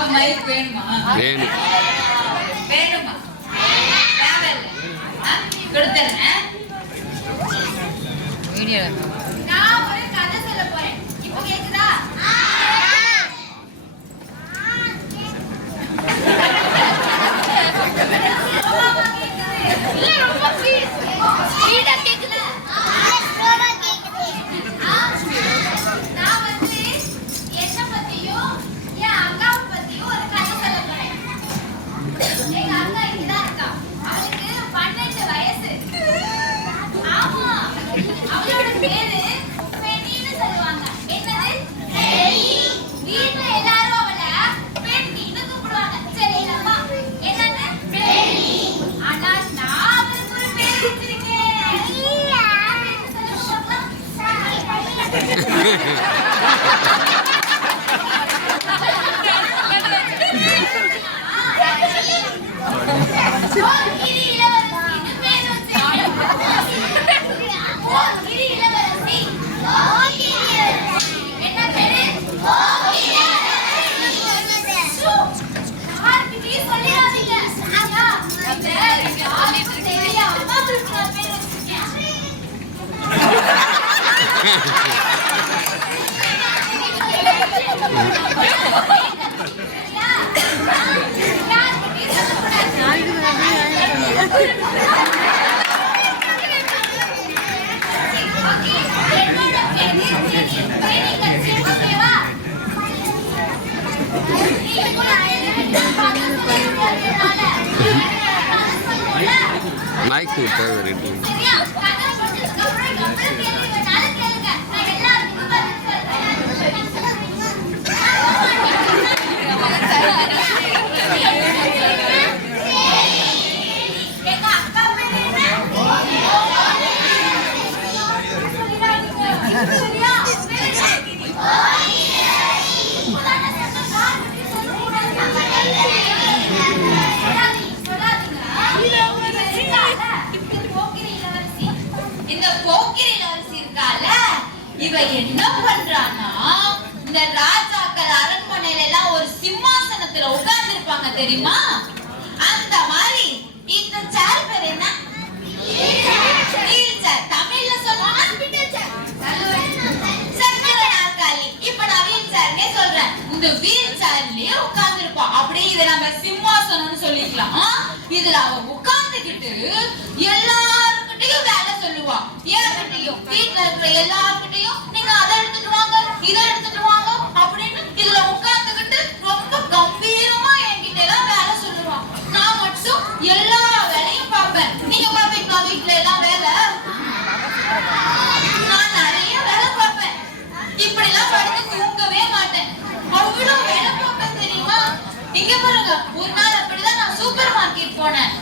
அப்ப மைக் வேணுமா? வேணும். வேணுமா? தேவையில்லை. கொடுத்துறேன். நான் ஒரு கதை சொல்ல போறேன். இப்போ கேக்குதா? Mic favourite. இவ என்ன பண்றானா, இந்த ராஜாக்கள் அரண்மனையில எல்லாம் ஒரு சிம்மாசனத்துல உட்கார்ந்து இருப்பாங்க தெரியுமா? அந்த மாதிரி இந்த சேர் பேர் என்ன? Wheel chair. தமிழ்ல சொல்லணும்னா சக்கர நாற்காலி. இப்ப நான் வீல் சேர்னே சொல்றேன். இந்த வீல் சேர்லயே உட்கார்ந்து இருப்பான். அப்படியே இதை நம்ம சிம்மாசனம்னு சொல்லிக்கலாம். இதுல அவ உட்கார்ந்துகிட்டு எல்லார்கிட்டையும் வேலை சொல்லுவா. ஏகிட்டையும் வீட்டுல இருக்கிற எல்லார்கிட்டையும் நீங்க அதை எடுத்துட்டு வாங்க, இதை எடுத்துட்டு வாங்க அப்படின்னு இதுல உட்கார்ந்துகிட்டு ரொம்ப கம்பீரமா என்கிட்ட எல்லாம் வேலை சொல்லுவா. நான் மட்டும் எல்லா வேலையும் பார்ப்பேன். நீங்க பாப்பீங்களா வீட்டுல எல்லாம் வேலை? நான் நிறைய வேலை பார்ப்பேன். இப்படி எல்லாம் படுத்து தூங்கவே மாட்டேன். அவ்வளவு வேலை பார்ப்பேன் தெரியுமா? இங்க பாருங்க, ஒரு நாள் அப்படிதான் நான் சூப்பர் மார்க்கெட் போனேன்.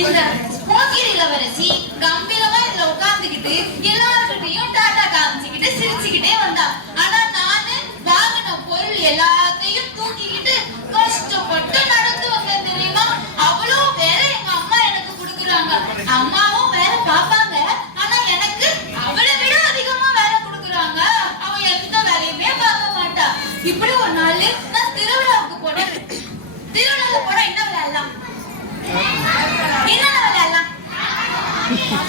இந்த போக்கிரி இளவரசி கம்பீரமா இதுல உட்கார்ந்துகிட்டு எல்லார்கிட்டையும் டாடா காமிச்சுக்கிட்டு சிரிச்சுக்கிட்டே வந்தா. ஆனா நானு வாங்கின பொருள் எல்லாத்தையும் தூக்கிக்கிட்டு கஷ்டப்பட்டு நடந்து வந்தேன் தெரியுமா? அவ்வளவு வேலை எங்க அம்மா எனக்கு கொடுக்குறாங்க. அம்மாவும் வேலை பார்ப்பாங்க, ஆனா எனக்கு அவளை விட அதிகமா வேலை கொடுக்குறாங்க. அவ எந்த வேலையுமே பார்க்க மாட்டா. இப்படி ஒரு நாள் நான் திருவிழாவுக்கு போனேன். திருவிழாவுக்கு போனா என்ன விளையாடலாம்? என்ன விளையாடலாம்?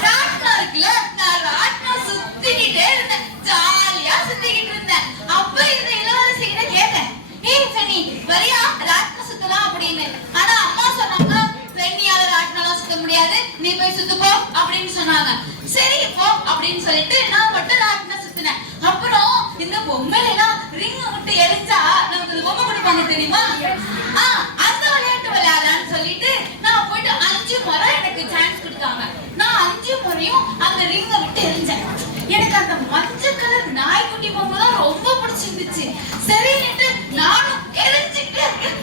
ராட்னா இருக்குல்ல, நான் ராட்னா சுத்திக்கிட்டே இருந்தேன். ஜாலியா சுத்திக்கிட்டு இருந்தேன். அப்ப இந்த இளவரசி கிட்ட கேட்டேன், ஏய் ஃபெனி வரியா ராட்னா சுத்தலாம் அப்படின்னு. ஆனா அம்மா சொன்னாங்க, ஃபெனியால ராட்னாலாம் சுத்த முடியாது, நீ போய் சுத்துப்போ அப்படின்னு சொன்னாங்க. சரி போ அப்படின்னு சொல்லிட்டு நான் மட்டும் ராட்னா சுத்தினேன். அப்புறம் இந்த பொம்மையில எல்லாம் ரிங் விட்டு எரிஞ்சா நமக்கு பொம்மை கொடுப்பாங்க தெரியுமா? அந்த விளையாட்டு விளையாடலான்னு சொல்லிட்டு நான் போயிட்டு 5 முறை எனக்கு சான்ஸ் கொடுத்தாங்க. நான் 5 முறையும் அந்த ரிங்க விட்டு எரிஞ்சேன். எனக்கு அந்த மஞ்சள் கலர் நாய்க்குட்டி பொம்மை தான் ரொம்ப பிடிச்சிருந்துச்சு. சரின்னுட்டு நானும் எரிஞ்சுக்கிட்டே இருக்கேன்.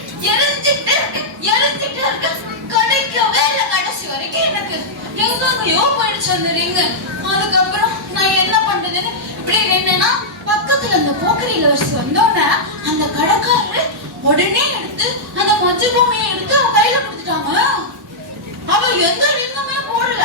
கிடைக்கவே இல்லை. கடைசி வரைக்கும் எனக்கு எங்கேயோ போயிடுச்சு அந்த ரிங்கு. அதுக்கப்புறம் நான் என்ன பண்றதுன்னு இப்படி நின்னா பக்கத்துல அந்த போக்கிரி இளவரசி வந்தோடனே அந்த கடைக்காரரு உடனே எடுத்து அந்த மஞ்சள் பொம்மையை எடுத்து அவ கையில கொடுத்துட்டாங்க. அவ எந்த ரிங்குமே போடல,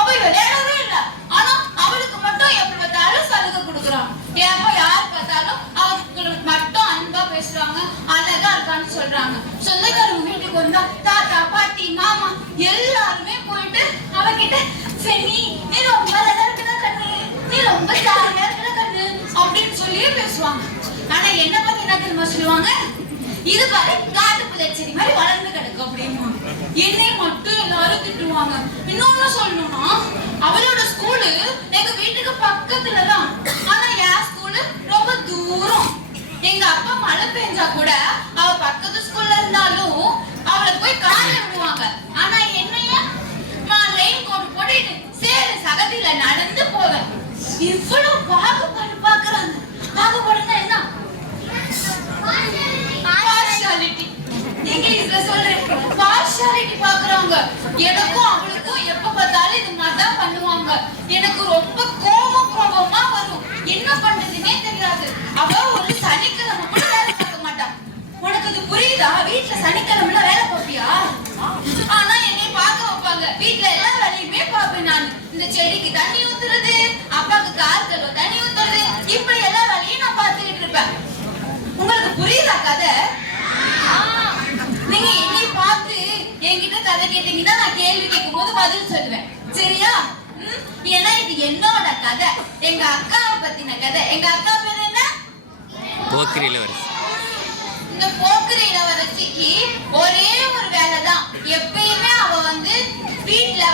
அவ விளையாடவே இல்லை. ஆனா அவளுக்கு மட்டும் எப்ப பார்த்தாலும் சலுகை கொடுக்குறாங்க. எப்ப யார் பார்த்தாலும் அவங்களுக்கு மட்டும் அன்பா பேசுறாங்க, அழகா இருக்கா வான்னு சொல்றாங்க. சொந்தக்காரங்க வீட்டுக்கு வந்தா தாத்தா பாட்டி மாமா எல்லாருமே போயிட்டு அவகிட்ட ஃபெனி நீ ரொம்ப நல்லா இருக்கிற கண்ணு, நீ ரொம்ப ஜாலியா இருக்கிற கண்ணு அப்படின்னு சொல்லியே பேசுவாங்க. ஆனா என்ன பத்தி என்ன தெரியுமா சொல்லுவாங்க? இது பாரு காட்டு புதச்செடி மாதிரி வளர்ந்து கிடக்கு அப்படின்னு. என்னை மட்டும் எல்லாரும் திட்டுவாங்க. இன்னொன்னு சொல்லணும்னா அவளோட ஸ்கூலு எங்க வீட்டுக்கு பக்கத்துலதான். ஆனா என் ஸ்கூலு ரொம்ப தூரம். எங்க அப்பா மழை பெஞ்சா கூட அவ பக்கத்து ஸ்கூல்ல இருந்தாலும் அவளை போய் கார்ல விடுவாங்க. ஆனா என்னைய லைன் கோட் போட்டுட்டு சேரு சகதியில நடந்து போவேன். இவ்வளவு பாகுபாடு பாக்குறாங்க. பாகுபாடுன்னா என்ன? பார்ஷியாலிட்டி. இங்கிலீஷ்ல சொல்றேன். பார்ஷியாலிட்டி பாக்குறாங்க. எனக்கும் அவளுக்கும் எப்ப பார்த்தாலும் இது மாதிரி தான் பண்ணுவாங்க. எனக்கு ரொம்ப கோபமா வரும். என்ன பண்றதுன்னே தெரியாது. அவ ஒரு சனிக்கிழமை கூட வேலை பார்க்க மாட்டான். உனக்கு அது புரியுதா? வீட்டுல சனிக்கிழமை வேலை பார்ப்பியா? ஆனா என்னை பார்க்க வைப்பாங்க. வீட்டுல எல்லா வேலையுமே பார்ப்பேன் நான். இந்த செடிக்கு தண்ணி ஊத்துறது, அப்பாவுக்கு கார் கழுவ தண்ணி ஊத்துறது, இப்படி எல்லா வேலையும் நான் பார்த்துக்கிட்டு இருப்பேன். உங்களுக்கு புரியுதா கதை? நீங்க என்னை பார்த்து என்கிட்ட கதை கேட்டீங்கன்னா நான் கேள்வி கேட்கும் போது பதில் சொல்லுவேன். சரியா? ஏன்னா இது என்னோட கதை, எங்க அக்காவை பத்தின கதை. எங்க அக்கா பேர் என்ன? போக்கிரி இளவரசி. இந்த போக்கிரி இளவரசிக்கு ஒரே ஒரு வேலை தான். எப்பயுமே அவ வீட்டுல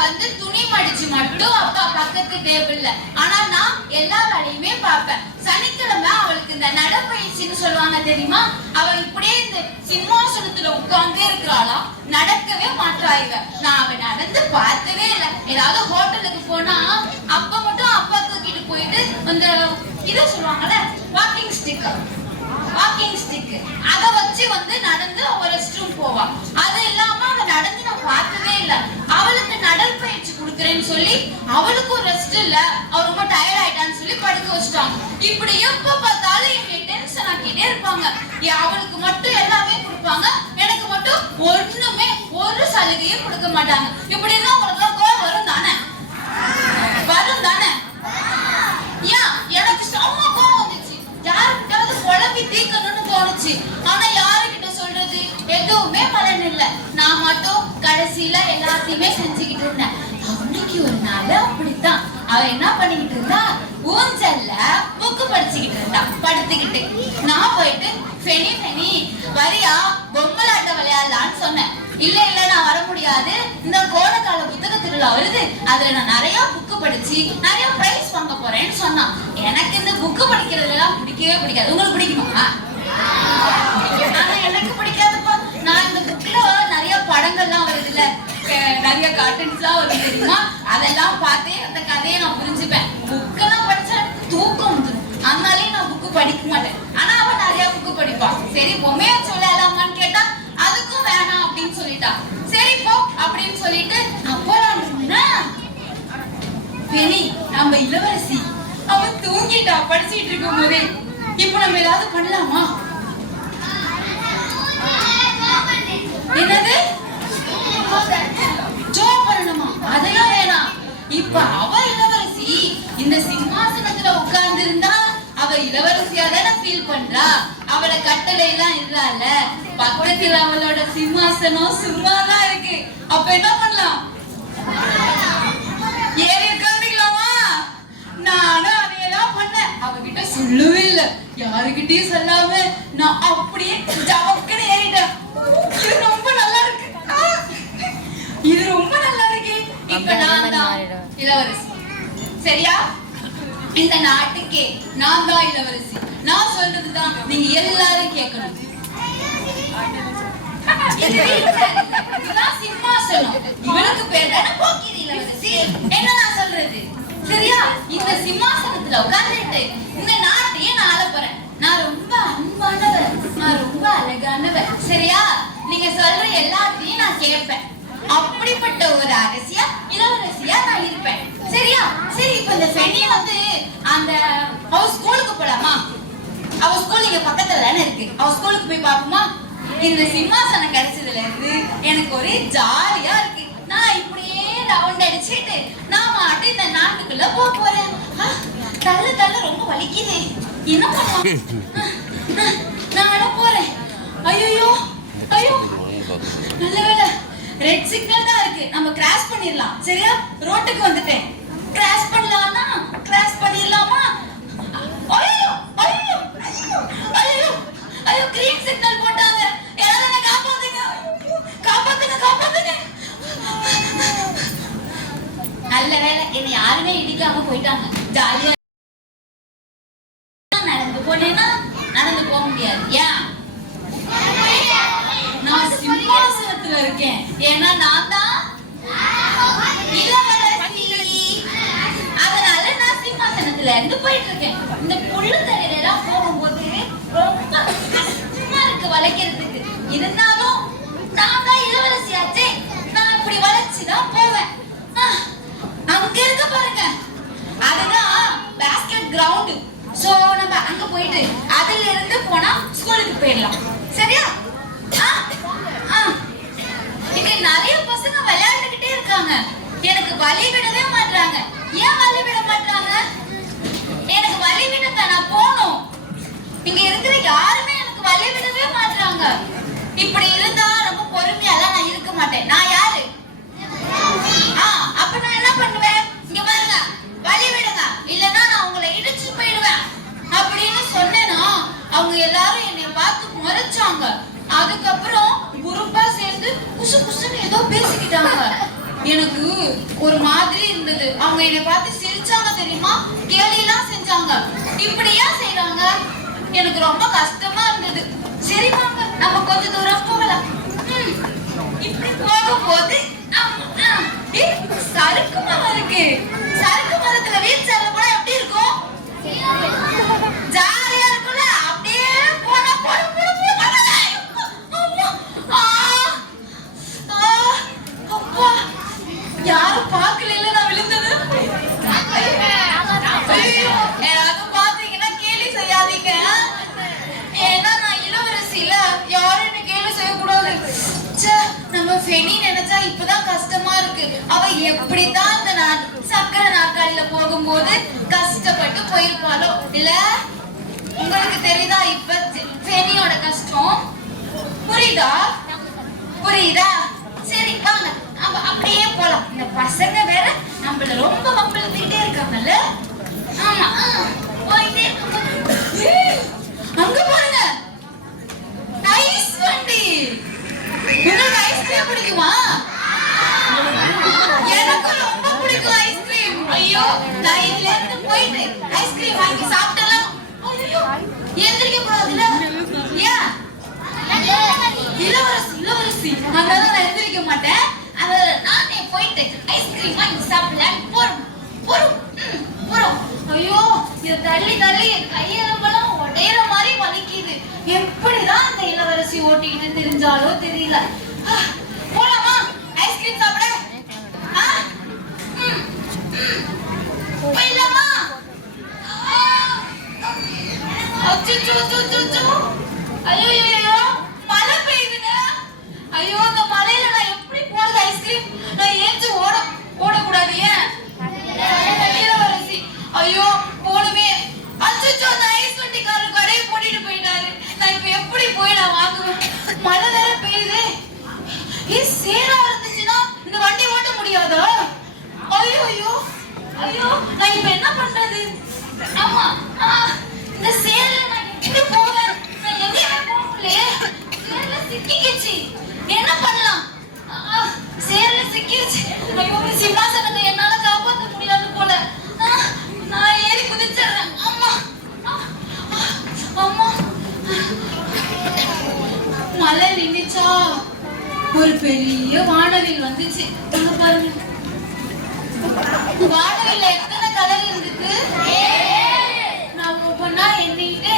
துணி மடிச்சு மட்டும் அப்பா பக்கத்து டேபிள்ல. ஆனா நான் எல்லா வேலையுமே பார்ப்பேன். சனிக்கிழமை அவளுக்கு இந்த நடப்பயிற்சின்னு சொல்லுவாங்க தெரியுமா? அவ இப்படியே இந்த சிம்மாசனத்துல உட்கார்ந்தே இருக்கிறாளா, நடக்கவே மாட்டாயிவ. நான் அவ நடந்து பார்த்தவே இல்லை. ஏதாவது ஹோட்டலுக்கு போனா அப்ப மட்டும் அப்பா தூக்கிட்டு போயிட்டு அந்த இத சொல்லுவாங்கல்ல வாக்கிங் ஸ்டிக் அத வச்சு நடந்து அவ ரெஸ்ட் ரூம் போவா. அது இல்லாம அவ நடந்து நான் பார்த்ததே இல்லை. அவளுக்கு நடல் பயிற்சி கொடுக்குறேன்னு சொல்லி அவளுக்கும் ரெஸ்ட் இல்ல, அவ ரொம்ப டயர்ட் ஆயிட்டான்னு சொல்லி படுக்க வச்சுட்டாங்க. இப்படி எப்ப பார்த்தாலும் என்னை டென்ஷன் ஆக்கிட்டே இருப்பாங்க. அவளுக்கு மட்டும் எல்லாமே கொடுப்பாங்க, எனக்கு மட்டும் ஒண்ணுமே ஒரு சலுகையும் கொடுக்க மாட்டாங்க. இப்படி இருந்தா உங்களுக்கு கோவம் வரும் தானே? வரும் தானே? ஏன் எனக்கு செம்ம கோவம் வந்துச்சு. யாருக்கிட்டாவது குழம்பி தீக்கணும்னு தோணுச்சு. ஆனா யாருக்கிட்ட சொல்றது? எதுவுமே பலன் இல்லை. நான் மட்டும் கடைசியில எல்லாத்தையுமே செஞ்சுக்கிட்டு இருந்தேன். அவனுக்கு ஒரு நாள் அப்படித்தான். அவ என்ன பண்ணிக்கிட்டு இருந்தா, ஊஞ்சல்ல புக்கு படிச்சுக்கிட்டு இருந்தா படுத்துக்கிட்டு. நான் போயிட்டு ஃபெனி வரியா பொம்மலாட்டம் விளையாடலான்னு சொன்னேன். இல்ல நான் வர முடியாது, இந்த கோடைக்கால புத்தக திருவிழா வருது, அதுல நான் நிறைய புக்கு படிச்சு நிறைய பிரைஸ் வாங்க போறேன்னு சொன்னான். எனக்கு இந்த புக்கு படிக்கிறதுல எல்லாம் பிடிக்கவே பிடிக்காது. உங்களுக்கு பிடிக்குமா? ஆனா எனக்கு பிடிக்காதுப்பா. நான் இந்த புக்ல நிறைய படங்கள்லாம் வருதுல்ல, நிறைய கார்ட்டூன்ஸ்லாம் வரும் தெரியுமா? அதெல்லாம் பார்த்தே அந்த கதையை நான் புரிஞ்சுப்பேன். புக்கெல்லாம் படிச்சா தூக்கம் வந்துடும். அதனாலே நான் புக்கு படிக்க மாட்டேன். ஆனா அவன் நிறைய புக்கு படிப்பான். சரி பொம்மையா சொல்லலாமான்னு கேட்டா அதுக்கும் வேணாம் அப்படின்னு சொல்லிட்டா. சரி போ அப்படின்னு சொல்லிட்டு பெனி நம்ம இளவரசி அவன் தூங்கிட்டா படிச்சுட்டு இருக்கும் போதே. இப்ப நம்ம ஏதாவது பண்ணலாமா? என்னது ஜோ பண்ணணுமா? அதெல்லாம் வேணாம். இப்ப அவ இளவரசி இந்த சிம்மாசனத்துல உட்கார்ந்து இருந்தா அவ இளவரசியா தானே ஃபீல் பண்றா. அவளை கட்டளை எல்லாம் இல்ல, பக்கத்துல அவளோட சிம்மாசனம் சும்மாதான் இருக்கு. அப்ப என்ன பண்ணலாம்? ஏறி உட்காந்துக்கலாமா? நானும் அதையெல்லாம் பண்ணேன். அவகிட்ட சொல்லவே இல்லை, யாருகிட்டயும் சொல்லாம நான் அப்படியே ஜவக்குன்னு ஏறிட்டேன். இது ரொம்ப நல்லா இருக்கு, இது ரொம்ப நல்லா இருக்கு. இப்ப நான் தான் இளவரசி. சரியா? இந்த நாட்டுக்கே நான் தான் இளவரசி. நான் சொல்றதுதான் நீங்க எல்லாரும் கேட்கணும். சிம்மாசனம் இவனுக்கு பேர் தானே போக்கிரி இளவரசி. என்ன நான் சொல்றது? சரியா? இந்த சிம்மாசனத்துல உட்கார்ந்துட்டு இந்த நாட்டையே நான் ஆள போறேன். நான் ரொம்ப அன்பானவ, நான் ரொம்ப அழகானவ. சரியா? நீங்க சொல்ற எல்லாத்தையும் நான் கேட்பேன். அப்படிப்பட்ட ஒரு அரசியா இளவரசியா நான் இருப்பேன். சரியா? சரி, இப்ப இந்த ஃபெனி அந்த அவ ஸ்கூலுக்கு போலாமா? அவ ஸ்கூல் இங்க பக்கத்துல தானே இருக்கு. அவ ஸ்கூலுக்கு போய் பாப்போமா? இந்த சிம்மாசனம் கிடைச்சதுல இருந்து எனக்கு ஒரே ஜாலியா இருக்கு. நான் இப்படியே ரவுண்ட் அடிச்சுட்டு நான் மாட்டு இந்த நாட்டுக்குள்ள போறேன். தள்ள ரொம்ப வலிக்குது. என்ன பண்ணுவோம்? நானும் போறேன். ஐயோ நல்ல வேளை ரெட் சிக்னல் தான் இருக்கு, நம்ம கிராஸ் பண்ணிடலாம். சரியா? ரோட்டுக்கு வந்துட்டேன். கிராஸ் பண்ணலாம்னா கிராஸ் பண்ணிடலாமா? ஐயோ ஐயோ ஐயோ ஐயோ கிரீன் சிக்னல் போட்டாங்க. யாராவது என்ன காப்பாத்துங்க, காப்பாத்துங்க காப்பாத்துங்க. நல்ல வேளை என்னை யாருமே இடிக்காம போயிட்டாங்க. ஜாலியா நடந்து போனேன்னா நடந்து போக முடியாது. ஏன்? நான் சிம்மாசனத்துல இருக்கேன். ஏன்னா நான் தான் இளவரசி. அதனால நான் சிம்மாசனத்துல இருந்து போயிட்டு இருக்கேன். இந்த புல்லு தரையில எல்லாம் போகும்போது ரொம்ப கஷ்டமா இருக்கு வளைக்கிறதுக்கு. இருந்தாலும் நான் தான் இளவரசி ஆச்சே, நான் இப்படி வளைச்சுதான் போவேன். அங்க இருக்க பாருங்க, அதுதான் பாஸ்கெட் கிரவுண்ட். சோ நம்ம அங்க போயிட்டு அதுல இருந்து போனா ஸ்கூலுக்கு போயிடலாம். சரியா? இங்க நிறைய பசங்க விளையாண்டுகிட்டே இருக்காங்க. எனக்கு வழி விடவே மாட்டாங்க. ஏன் வழி விட மாட்டாங்க? எனக்கு வழி விடுங்க, நான் போகணும். இங்க இருக்கிற யாருமே எனக்கு வழி விடவே மாட்டாங்க. இப்படி இருந்தா ரொம்ப பொறுமையாலாம் நான் இருக்க மாட்டேன். நான் யாரு? அப்ப நான் என்ன பண்ணுவேன்? இங்க பாருங்க, வழி விடுங்க, இல்லன்னா நான் உங்களை இடிச்சு போயிடுவேன் அப்படின்னு சொன்னேன்னா அவங்க எல்லாரும் என்னை பார்த்து முறைச்சாங்க. அதுக்கப்புறம் குரூப்பா சேர்ந்து குசு குசுன்னு ஏதோ பேசிக்கிட்டாங்க. எனக்கு ஒரு மாதிரி இருந்தது. அவங்க என்னை பார்த்து சிரிச்சாங்க தெரியுமா, கேலியெல்லாம் செஞ்சாங்க. இப்படியா செய்றாங்க? எனக்கு ரொம்ப கஷ்டமா இருந்தது. சரி வாங்க நம்ம கொஞ்ச தூரம் போகலாம். இப்படி போகும்போது சறுக்கு மரம் இருக்கு. சறுக்கு மரத்துல வீல் சேரல போனா எப்படி இருக்கும்? ஜாலியா இருக்கும்ல. அப்படியே போனா அப்பா யாரும் பார்க்கல, நான் விழுந்தது. யாராவது பாத்தீங்கன்னா கேலி செய்யாதீங்க. ஏன்னா நான் இளவரசியில யாரும் என்ன கேலி செய்யக்கூடாது. நம்ம ஃபெனி நினைச்சா இப்பதான் கஷ்டமா இருக்கு. அவ எப்படிதான் இந்த சக்கரை நாற்காலியில போகும்போது கஷ்டப்பட்டு போயிருப்பாளோ. இல்ல உங்களுக்கு தெரியுதா இப்ப ஃபெனியோட கஷ்டம்? புரியுதா? புரியுதா? சரி வாங்க நம்ம அப்படியே போலாம். இந்த பசங்க வேற நம்மள ரொம்ப வம்பிழுத்துக்கிட்டே இருக்காங்கல்ல. ஆமா போயிட்டே இருக்காங்க. அங்க பாருங்க, ஐஸ் வண்டி. உங்களுக்கு ஐஸ்கிரீம் பிடிக்குமா? எனக்கு ரொம்ப பிடிக்கும் ஐஸ்கிரீம். ஐயோ நான் இதுல இருந்து போயிட்டு ஐஸ்கிரீம் வாங்கி சாப்பிடலாம். ஐயோ எந்திரிக்க கூடாதுல. ஏன்? இளவரசி இளவரசி அதனால நான் எந்திரிக்க மாட்டேன். அதனால நானே போயிட்டு ஐஸ்கிரீம் வாங்கி சாப்பிடலாம். போறோம் போறோம் போறோம். ஐயோ இது தள்ளி தள்ளி என் கையெல்லாம் உடையிற மாதிரி வலிக்குது. எப்படிதான் இந்த இளவரசி ஓட்டிக்கிட்டு தெரிஞ்சாலோ தெரியல. போலாமா ஐஸ்கிரீம் சாப்பிட? போயிடலாமா? ஐயோ மழை பெய்யுதுங்க. ஐயோ இந்த மழையில நான் எப்படி போறது ஐஸ்கிரீம்? நான் ஏஞ்சு ஓடக்கூடாது. ஏன்? இளவரசி ஐயோ போடுமே. அச்சோ அந்த ஐஸ் வண்டிக்காரர் கடையை போட்டுட்டு போயிட்டாரு. நான் இப்ப எப்படி போய் நான் வாங்குவேன்? மழை வேற பெய்யுது. சேரா இருந்துச்சுன்னா இந்த வண்டி ஓட்ட முடியாதா? ஐயோ ஐயோ ஐயோ நான் இப்ப என்ன பண்றது? ஆமா இந்த சேரல நான் எப்படி போவேன்? நான் எங்கேயுமே போக முடியல. சேரல சிக்கிக்கிச்சு. என்ன பண்ணலாம்? சேரல சிக்கிருச்சு. ஐயோ சிம்மாசனத்தை என்னால காப்பாற்ற முடியாது போல. நான் ஏறி குதிச்சிடுறேன். அம்மா அம்மா. மழை நின்னுச்சா ஒரு பெரிய வானவில் வந்துச்சு. பாருங்க வானவில்ல எத்தனை கலர் இருக்கு. நான் ஒவ்வொன்னா எண்ணிட்டு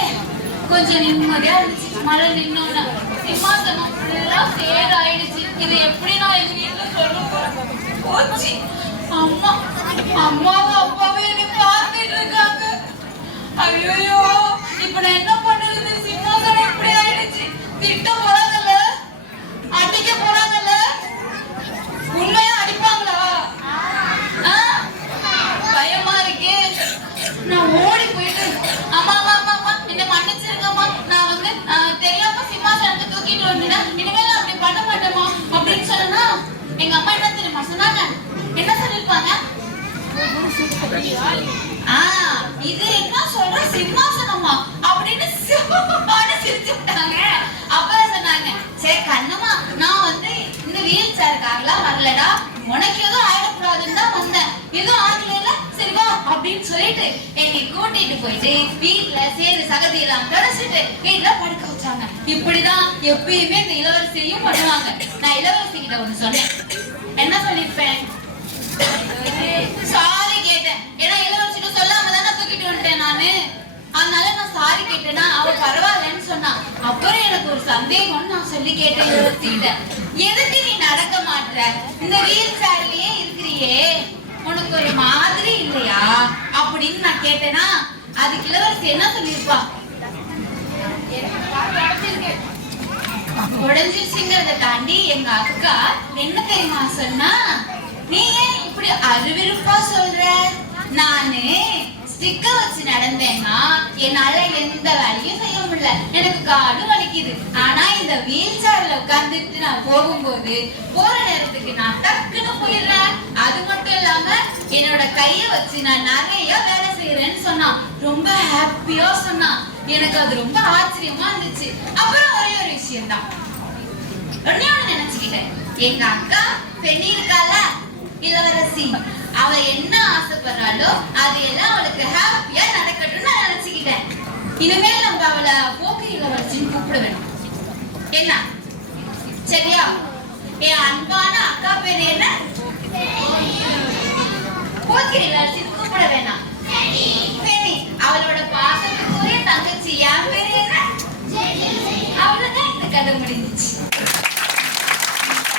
கொஞ்சம் நிம்மதியா இருந்துச்சு. மழை நின்னோன்னு சிம்மாசனம் ஃபுல்லா சேர் ஆயிடுச்சு. இது எப்படி நான் எங்க வீட்டுல சொல்ல போச்சு. அம்மா அம்மாவும் அப்பாவும் என்னை பார்த்துட்டு இருக்காங்க. ஐயோ இப்ப நான் என்ன பண்றது? சிம்மாசனம் இப்படி ஆயிடுச்சு. திட்ட போறாங்கல்ல, அடிக்க போறாங்கல்ல. உண்மையா அடிப்பாங்களா? பயமா இருக்கே. நான் ஓடி போயிட்டு அம்மா அம்மா அம்மா என்ன மன்னிச்சிருங்கம்மா. நான் தெரியாம சிம்மாசனத்தை தூக்கிட்டு வந்துட்டேன். இனிமேல் அப்படி பண்ண மாட்டேன். எங்க அம்மா என்ன தெரியுமா சொன்னாங்க? என்ன சொல்லிருப்பாங்க? இது என்ன சொல்ற சிம்மாசனமா அப்படின்னு சிரிச்சு விட்டாங்க. அப்பதான் சொன்னாங்க, சரி கண்ணம்மா, நான் வந்து இந்த வீல் சேருக்காகலாம் வரலடா, உனக்கு எதுவும் ஆயிடக்கூடாதுன்னு தான் வந்தேன், எதுவும் ஆகல, சரி வா அப்படின்னு சொல்லிட்டு என்னை கூட்டிட்டு போயிட்டு வீட்டுல சேரு சகதி எல்லாம் தொடச்சிட்டு வீட்டுல படுக்க வச்சாங்க. இப்படிதான் எப்பயுமே இந்த இளவரசியும் பண்ணுவாங்க. நான் இளவரசி கிட்ட ஒண்ணு சொன்னேன். என்ன சொல்லிருப்பேன்? சாரி கேட்டேன். ஏன்னா இளவரசிட்டு சொல்லாம தானே தூக்கிட்டு வந்துட்டேன் நானு. அதனால நான் சாரி கேட்டேன்னா அவ பரவாயில்லன்னு சொன்னா. அப்புறம் எனக்கு ஒரு சந்தேகம்னு நான் சொல்லி கேட்டேன் இளவரசி கிட்ட, எதுக்கு நீ நடக்க மாட்ற, இந்த வீல் சேர்லயே இருக்கிறியே, உனக்கு ஒரு மாதிரி இல்லையா அப்படின்னு நான் கேட்டேனா, அதுக்கு இளவரசி என்ன சொல்லிருப்பா? உடஞ்சிருச்சுங்கிறத தாண்டி எங்க அக்கா என்ன தெரியுமா சொன்னா, நீ ஏன் இப்படி அருவிருப்பா சொல்ற, நானு ஸ்டிக்கர் வச்சு நடந்தேன்னா என்னால எந்த வேலையும் செய்ய முடியல, எனக்கு காடு வலிக்குது. ஆனா இந்த வீல் சேர்ல உட்கார்ந்துட்டு நான் போகும்போது போற நேரத்துக்கு நான் டக்குன்னு போயிடுறேன். அது மட்டும் இல்லாம என்னோட கைய வச்சு நான் நிறைய வேலை செய்யறேன்னு சொன்னா. ரொம்ப ஹாப்பியா சொன்னா. எனக்கு அது ரொம்ப ஆச்சரியமா இருந்துச்சு. அப்புறம் ஒரே ஒரு விஷயம் தான், ஒண்ணு நினைச்சுக்கிட்டேன். எங்க அக்கா பெண்ணி இருக்கால இளவரசி, அவ என்ன ஆசைப்படுறாளோ அது எல்லாம் அவளுக்கு ஹாப்பியா நடக்கட்டும்னு நான் நினைச்சுக்கிட்டேன். இனிமேல் நம்ம அவளை போக்கு இளவரசின்னு கூப்பிட வேணும். என்ன சரியா? என் அன்பான அக்கா பேரு என்ன? போக்கு இளவரசின்னு கூப்பிட வேணாம்.